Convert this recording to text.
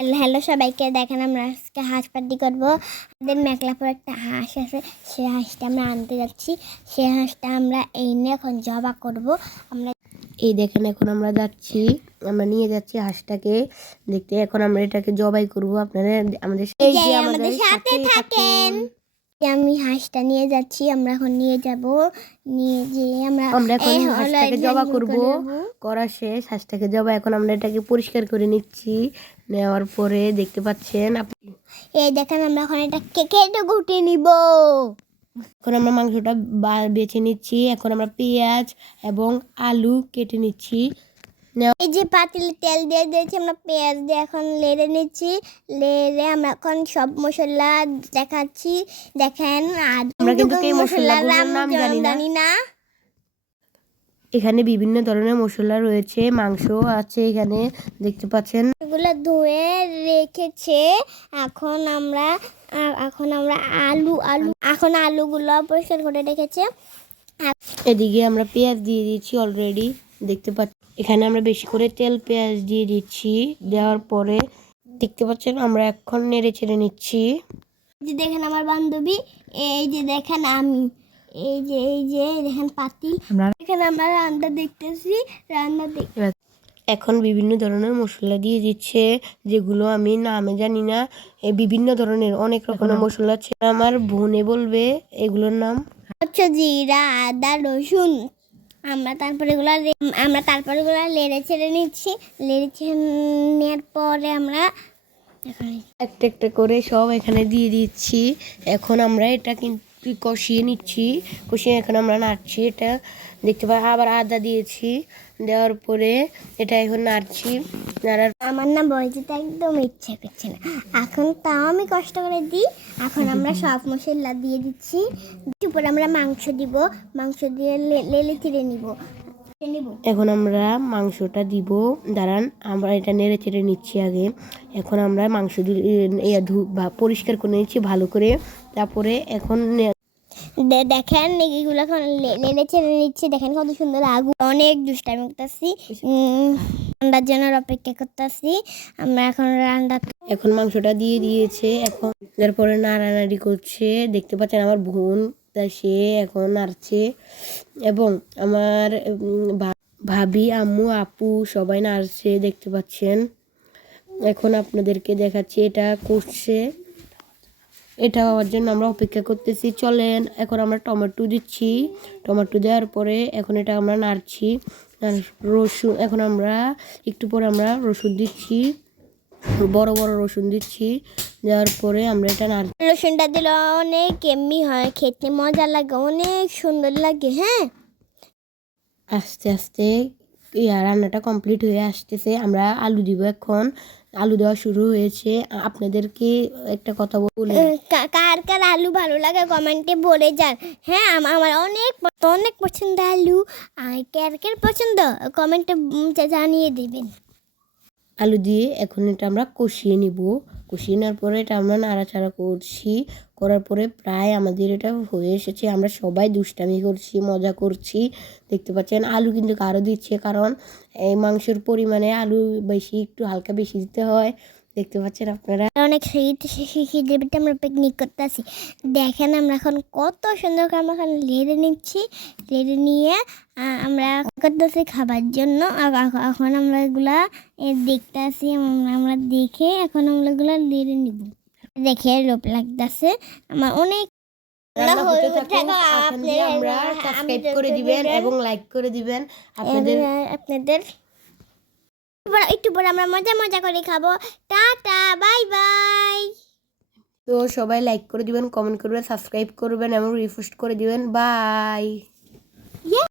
Hello সবাইকে, দেখেন আমরা আজকে হাঁস পার্টি করবো। আমাদের মেঘলাপুর একটা হাঁস আছে, সেই হাঁসটা আমরা আনতে যাচ্ছি। সেই হাঁসটা আমরা এনে এখন জবা করব। আমরা এই দেখেন এখন আমরা যাচ্ছি, আমরা নিয়ে যাচ্ছি হাঁসটাকে দেখতে। এখন আমরা এটাকে জবাই করব। আপনারা আমাদের সাথে থাকেন। আমি হাঁসটা নিয়ে যাচ্ছি, আমরা এখন নিয়ে যাব, নিয়ে যেয়ে আমরা এখন হাঁসটাকে জবা করব। করা শেষ, হাঁসটাকে জবা। এখন আমরা এটাকে পরিষ্কার করে নিচ্ছি। নেওয়ার পরে দেখতে পাচ্ছেন এই দেখেন আমরা এখন এটা কেটে ঘুটে নিব। এখন আমরা মাংসটা বেছে নিচ্ছি। এখন আমরা পেঁয়াজ এবং আলু কেটে নিচ্ছি। এই যে পাতিলে তেল দিয়ে দিয়েছি, আমরা পেঁয়াজ দিয়ে এখন লেড়ে নিচ্ছি। লেড়ে আমরা এখন সব মশলা দেখাচ্ছি। দেখেন আমরা কিন্তু এই মশলাগুলোর নাম জানি না। এখানে বিভিন্ন ধরনের মশলা রয়েছে, মাংস আছে এখানে দেখতে পাচ্ছেন। এগুলো ধুয়ে রেখেছে। এখন আমরা আলুগুলো পরিষ্কার করে রেখেছে। এদিকে আমরা পেঁয়াজ দিয়ে দিচ্ছি অলরেডি দেখতে পাচ্ছি। এখানে আমরা বেশি করে তেল পেঁয়াজ দিয়ে দিচ্ছি। দেওয়ার পরে দেখতে পাচ্ছেন আমরা এখন নেড়ে চেড়ে নিচ্ছি। যে দেখেন আমার বান্ধবী, এই যে দেখেন আমি, এই যে দেখেন পাতি, এখানে আমরা রান্না দেখতেছি। এখন বিভিন্ন ধরনের মশলা দিয়ে দিচ্ছে, যেগুলো আমি নামে জানি না। বিভিন্ন ধরনের অনেক রকমের মশলা আছে, আমার বোনে বলবে এগুলোর নাম। হচ্ছে জিরা, আদা, রসুন। আমরা তারপরে এগুলো লেড়ে ছেড়ে নিচ্ছি। লেড়ে ছেড়ে নেওয়ার পরে আমরা একটা একটা করে সব এখানে দিয়ে দিচ্ছি। এখন আমরা এটা কিন্তু কষিয়ে নিচ্ছি। কষিয়ে এখন আমরা নাড়ছি। এটা দেখতে পাই আবার আদা দিয়েছি। দেওয়ার পরে এটা এখন নাড়ছি। আমার না বয়সটা একদম ইচ্ছে করছে না, এখন তাও আমি কষ্ট করে দিই। এখন আমরা সব মশলা দিয়ে দিচ্ছি। উপরে আমরা মাংস দিব, মাংস দিয়ে লেলে চিড়ে নিব। এখন আমরা মাংসটা দিব। দাঁড়ান, আমরা এটা নেড়ে চেড়ে নিচ্ছি আগে। এখন আমরা মাংস পরিষ্কার করে নিচ্ছি ভালো করে। তারপরে এখন দেখেন এগুলো এখন লেলে চেড়ে নিচ্ছি। দেখেন কত সুন্দর আগুন, অনেক দুষ্টামি করতেছি। রান্নার জন্য অপেক্ষা করতেছি আমরা। এখন মাংসটা দিয়ে দিয়েছে। এখন তারপরে নাড়ানাড়ি করছে দেখতে পাচ্ছেন আমার বোন, তা সে এখন নাড়ছে। এবং আমার ভাবি, আম্মু, আপু সবাই নাড়ছে দেখতে পাচ্ছেন। এখন আপনাদেরকে দেখাচ্ছি এটা করছে। এটা হওয়ার জন্য আমরা অপেক্ষা করতেছি। চলেন এখন আমরা টমেটো দিচ্ছি। টমেটো দেওয়ার পরে এখন এটা আমরা নাড়ছি। রসুন, এখন আমরা একটু পরে আমরা রসুন দিচ্ছি, বড় বড় রসুন দিচ্ছি। দেওয়ার পরে আমরা এটা রসুনটা দিলে অনেক এমনি হয়, খেতে মজা লাগে, অনেক সুন্দর লাগে। হ্যাঁ, আস্তে আস্তে রান্নাটা কমপ্লিট হয়ে আসতেছে। আমরা আলু দিব এখন। আলু দেওয়া শুরু হয়েছে। আপনাদেরকে একটা কথা বলি, কার কার আলু ভালো লাগে কমেন্টে বলে যান। হ্যাঁ, আমার অনেক অনেক পছন্দ আলু। আর কার পছন্দ কমেন্টে জানিয়ে দেবেন। আলু দিয়ে এখন এটা আমরা কষিয়ে নিব। কষিয়ে নেওয়ার পরে এটা আমরা নাড়াচাড়া করছি। করার পরে প্রায় আমাদের এটা হয়ে এসেছে। আমরা সবাই দুষ্টামি করছি, মজা করছি দেখতে পাচ্ছেন। আলু কিন্তু আরও দিচ্ছে, কারণ এই মাংসের পরিমাণে আলু বেশি, একটু হালকা বেশি দিতে হয় দেখতে পাচ্ছেন আপনারা। অনেক শীতের ভিতরে আমরা পিকনিক করতেছি। দেখেন আমরা এখন কত সুন্দর করে আমরা এখন লেড়ে নিচ্ছি। লেড়ে নিয়ে আমরা করতেছি খাবার জন্য। এখন আমরা এগুলা দেখতে আসি, আমরা দেখে এখন আমরা এগুলা লেড়ে নিব। দেখে লোভ লাগতেছে আমার অনেক। আপনারা সাবস্ক্রাইব করে দিবেন এবং লাইক করে দিবেন। আপনাদের একটু পরে আমরা মজা করে খাবো। Tata, bye bye. তো সবাই লাইক করে দিবেন, কমেন্ট করবেন, সাবস্ক্রাইব করবেন এবং রিপোস্ট করে দিবেন। বাই।